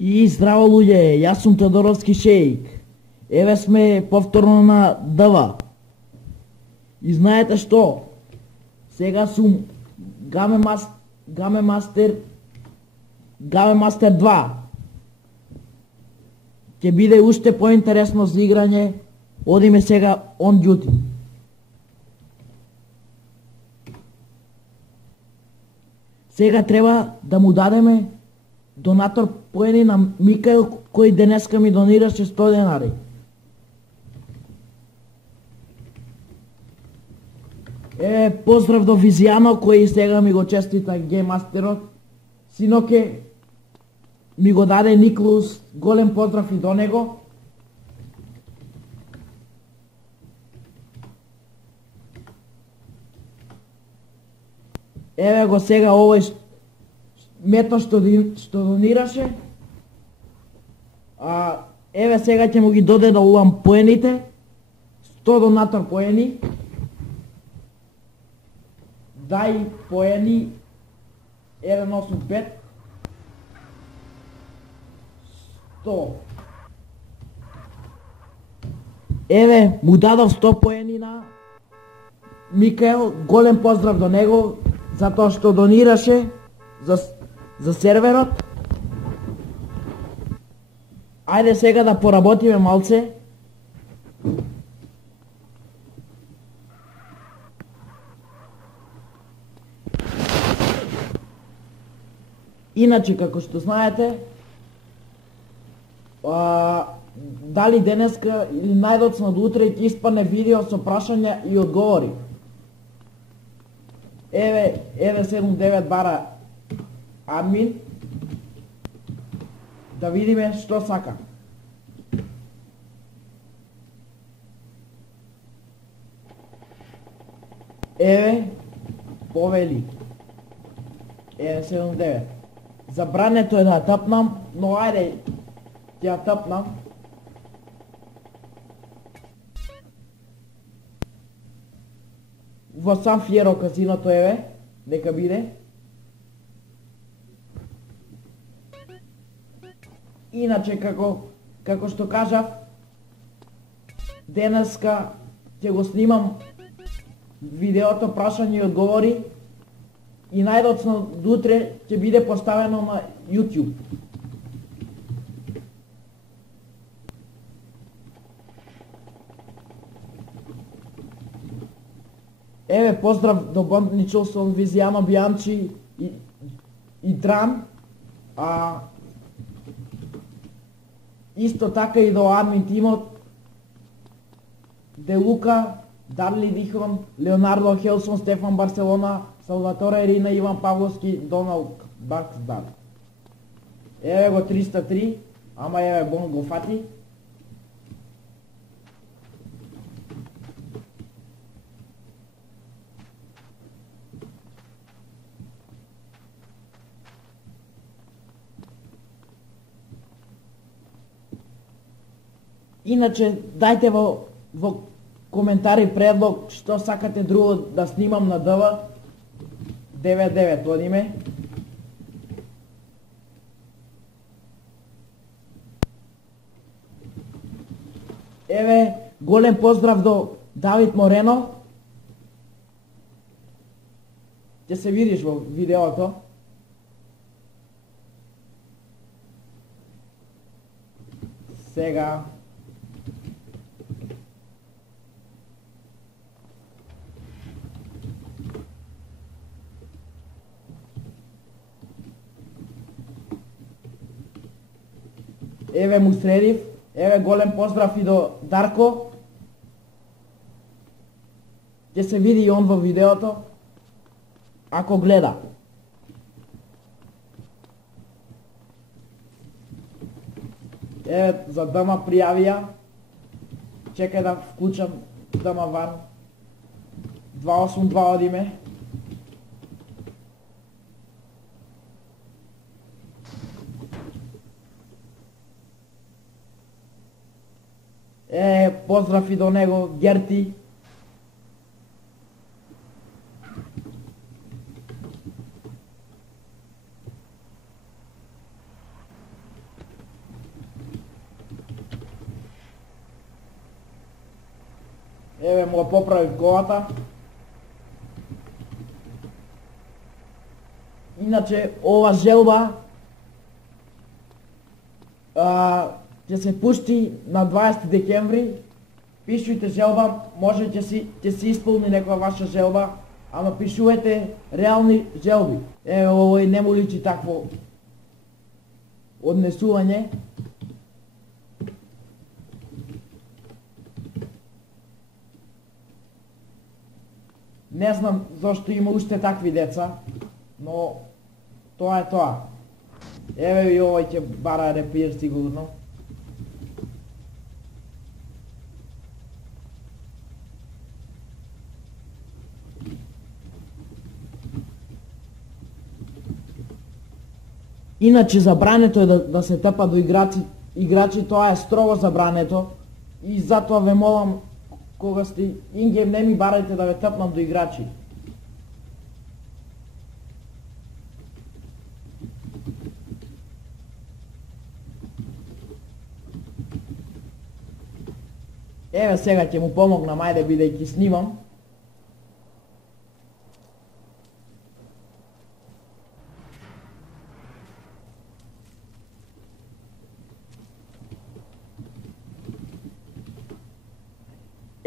И здраво луѓе, јас сум Тодоровски шеик. Еве сме повторно на ДВ. И знаете што? Сега сум Game Master 2. Ќе биде уште поинтересно за играње. Одиме сега on duty. Сега треба да му дадеме донатор поени на Микаел, кој денеска ми донираше 100 денари. Поздрав до Визијано, кој сега ми го честита геймастерот. Синоке ми го даде Никлус, голем поздрав и до него. Еве го сега овој мето што донираше. Еве сега ќе му ги додедувам поените. 100 донатор поени. Дај поени 185 100. Еве му дадов 100 поени на Микаел, голем поздрав до него затоа што донираше за серверот. Ајде сега да поработиме малце. Иначе, како што знаете, дали денеска или најдоцна до утре ќе испадне видео со прашања и одговори. Еве 79 бара админ. Да видиме што сака. Еве повели. Еве 79. Забрането е да ја тапнам, но ајде ќе ја тапнам. Во Сан Фиеро казиното еве, нека биде. Иначе како што кажав, денеска ќе го снимам видеото прашање и одговори и најдоцна до утре ќе биде поставено на YouTube. Еве поздрав до Бандничолсон, Визијано, Бијанчи и Дран. Исто така и до админ тимот Де Лука, Дарли Дихон, Леонардо Хелсон, Стефан Барселона, Салваторе Рина, Иван Павловски, Доналд Барксдар. Еве го 303, ама еве Бон го фати. Иначе, дајте во коментари предлог што сакате друго да снимам на ДВ. 99 одиме. Еве, голем поздрав до Давид Морено. Ќе се видиш во видеото. Сега еве му средив, еве голем поздрав и до Дарко. Ќе се види и он во видеото, ако гледа. Еве за ДМ пријавија, чекај да вклучам ДМ ван. 282 одиме. Поздрав и до него, Герти. Еве му го поправив колата. Иначе ова желба ќе се пушти на 20 декември. Пишујте желба, може ќе се исполни некоја ваша желба, ама пишувајте реални желби. Еве овој не му личи такво однесување. Не знам зошто има уште такви деца, но тоа е тоа. Еве и овој ќе бара репир сигурно. Иначе забрането е да се тапа до играчи, тоа е строго забрането и затоа ве молам, кога сте ингейм, не ми барајте да ве тапнам до играчи. Еве сега ќе му помогнам, ајде, бидејќи снимам.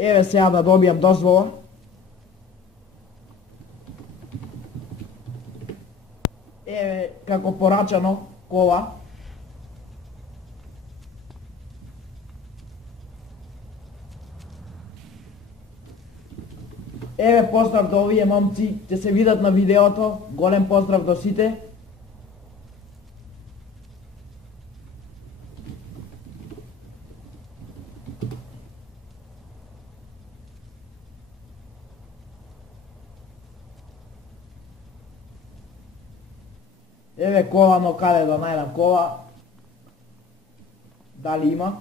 Еве сега да добијам дозвола. Еве како порачано кола. Еве поздрав до овие момци, ќе се видат на видеото. Голем поздрав до сите. Еве кола, но каде да најдам кола? Дали има?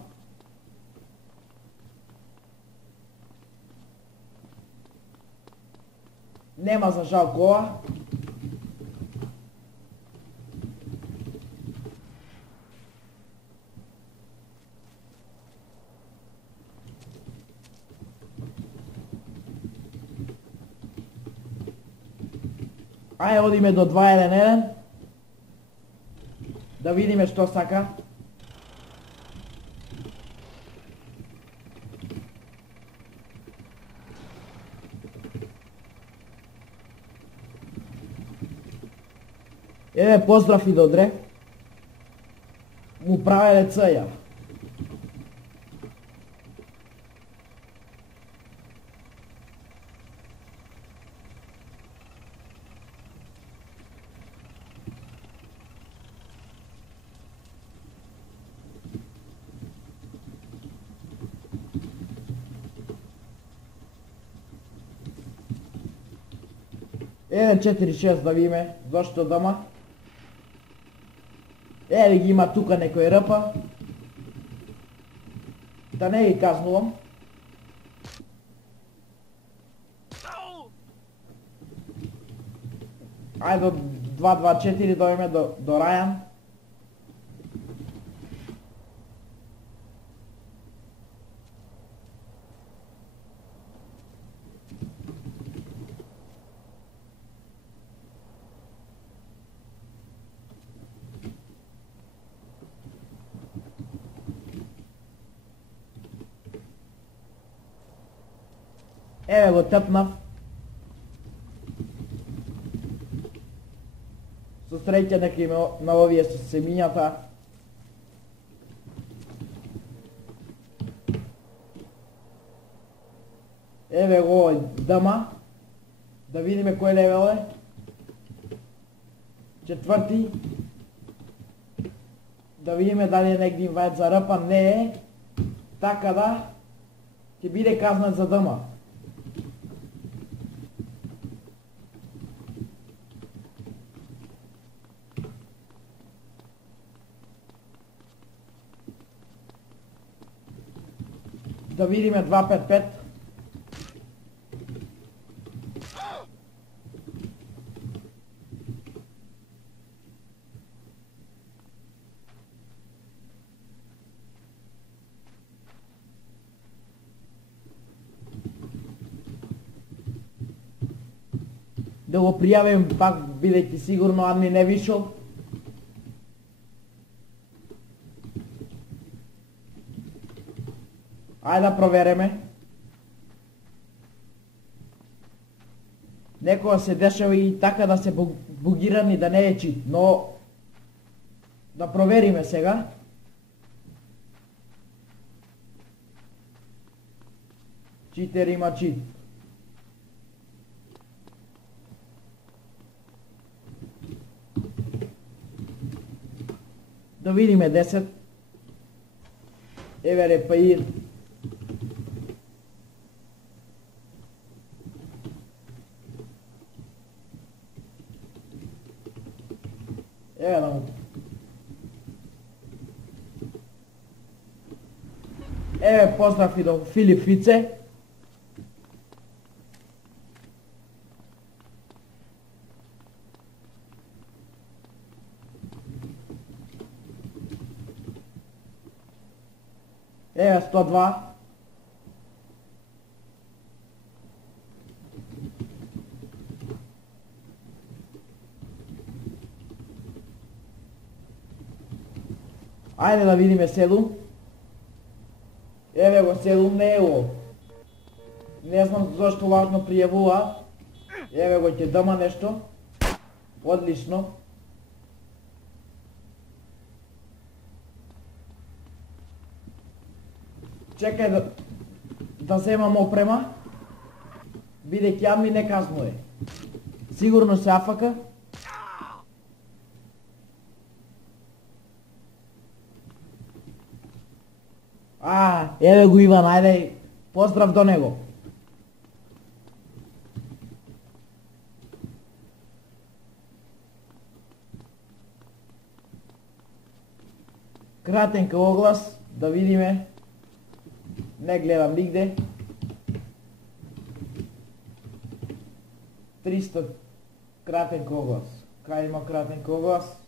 Нема за жал кола. Ајде одиме до 211. Да видиме што сака. Еве поздрав и до Дре. Му правеле цеја. Еве 4-6 да видиме зошто дома. Еве ги има тука некој рпа. Да не ги казнувам. Ајде до 224 дојме до Рајан. Еве го тъпнав. Со среќа нека им на овие со семињата. Еве го овој дама. Да видиме кој левел е. 4. Да видиме дали е негде инвајд за рпа. Не е. Така да ќе биде казнат за дама. Да видиме 255. да го пријавим, пак бидејќи сигурно адми не вишол. Ајде да провериме. Некога се дешава и така да се бугирани да не е чит, но да провериме сега. Читер има чит. Да видиме 10. Еве репаир. Еве да му. Еве поздрав и до Филип Фице. Еве 102. Ајде да видиме 7. Еве го 7 не е ово. Не знам зашто лажно пријавува. Еве го ќе дама нешто. Одлично. Чекај да земам опрема. Бидејќи адми не казнуе. Сигурно се афака. Еве го Иван, ајде, поздрав до него. Кратенка оглас, да видиме. Не гледам нигде. 300 кратенка оглас. Кај има кратенка оглас?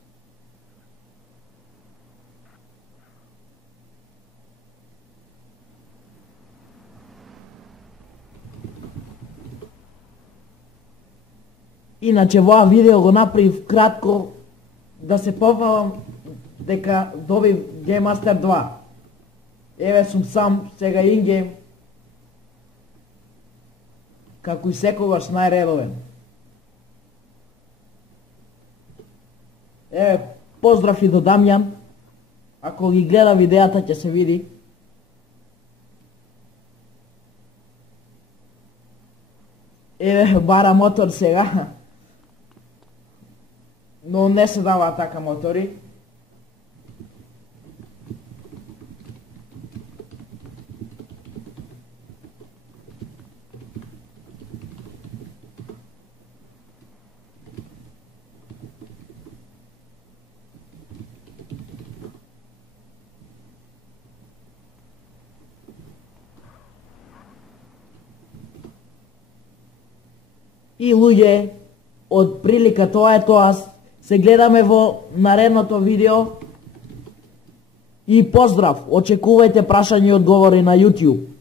Иначе воа видео го направив кратко да се пофалам дека добив Game Master 2. Еве сум сам сега ингейм, како и секогаш најредовен. Еве поздрав и до Дамјан, ако ги гледа видеата ќе се види. Еве бара мотор сега. Но не се дава така мотори. И луѓе, од прилика тоа е тоа. Се гледаме во наредното видео и поздрав, очекувајте прашања и одговори на YouTube.